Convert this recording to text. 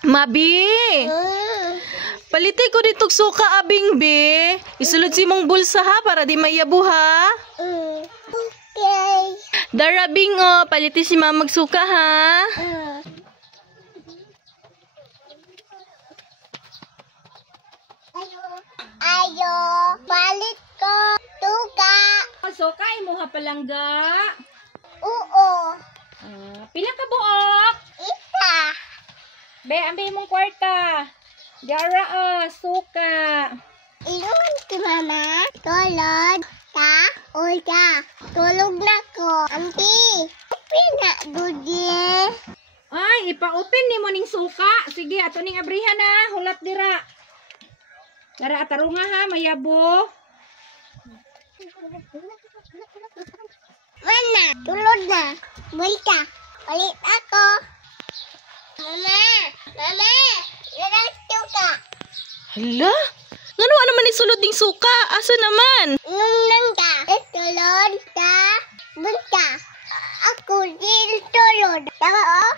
Mabi! Paliti ko ditog suka abing be. Isulod si mong bulsa ha para di maiyabu ha. Okay. Darabing oh, paliti si mama magsuka ha. Ayo, balik ko. Tuka. Suka imo ha palangga. Oo. Pila ka buok? Isa. Be, ambil mong kwarta. Dara suka. Iyon si mama. Tulog. Ta. Uya. Tulog na ko. Auntie. Pina dudi. Ay, ipa-open ni mo ning suka. Sige, ato ning abrihan na. Hulat dira. Dara atarunga ha, mayabo. Mana? Tulog na. Bulka. Ulit ako. Mama. Mama. Larang suka. Hala? Ngano naman isulod ding suka? Asa naman? Nung ka. Tulog ka. Bulka. Ako din tulog. Tama oh.